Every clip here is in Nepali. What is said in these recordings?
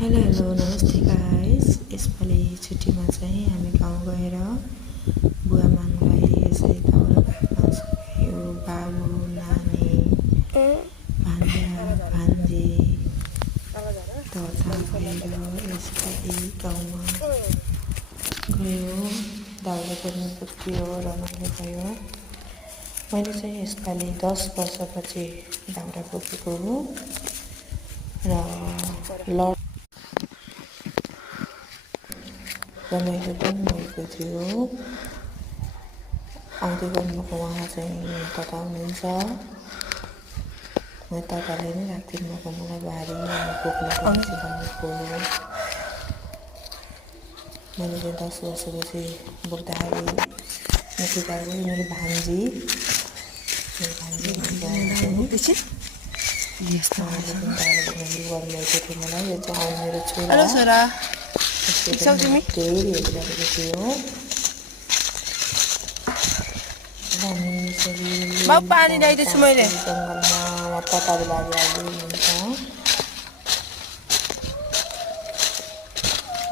हेलो हेलो नमस्ते गाइस। यसपालि छुट्टीमा चाहिँ हामी गाउँ गएर बुवा मामुलाई यसरी दाउरा भातमा सघायो। बाबु नानी भान्जा भान्जी दर्ता भएर यसपालि गाउँमा गयो। दाउरा पनि पुग्यो, रमाइलो भयो। मैले चाहिँ यसपालि 10 वर्षपछि दाउरा बोकेको हो र रमाइलो पनि भएको थियो। आउँदै गर्नुको उहाँ चाहिँ तता हुनुहुन्छ। म तताले नै राख्दिनु भएको मलाई बारी बोक्न पनि सिकाउनुको। मैले चाहिँ 10 वर्षपछि बोक्दाखेरि सिकाएको मेरो भान्जी गर्नुभएको थियो मलाई। यो चाहिँ मेरो छोरा धेरै हेरिरहेको थियो। हामी पानी ल्याइदिन्छु मैले। जङ्गलमा तताले बारी हाल्दै हुनुहुन्छ।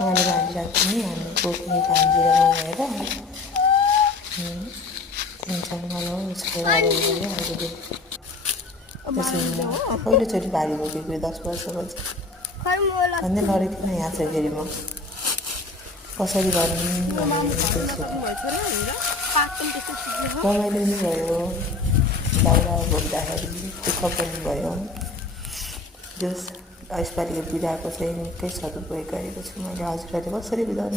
उहाँले भान्जी राख्थ्यो नि हामी बोक्ने भान्जी र भएर जङ्गल हो यसको पहिलोचोटि भारी बोकेको 10 वर्षपछि भन्दै लडेको थिएन। यहाँ चाहिँ फेरि म कसरी गर्ने रमाइलो नि भयो। दाउरा बोक्दाखेरि दुःख पनि भयो। जस यसपालिको बिदाको चाहिँ निकै सदुपयोग गरेको छु मैले। हजुरहरूले कसरी बिदाउनु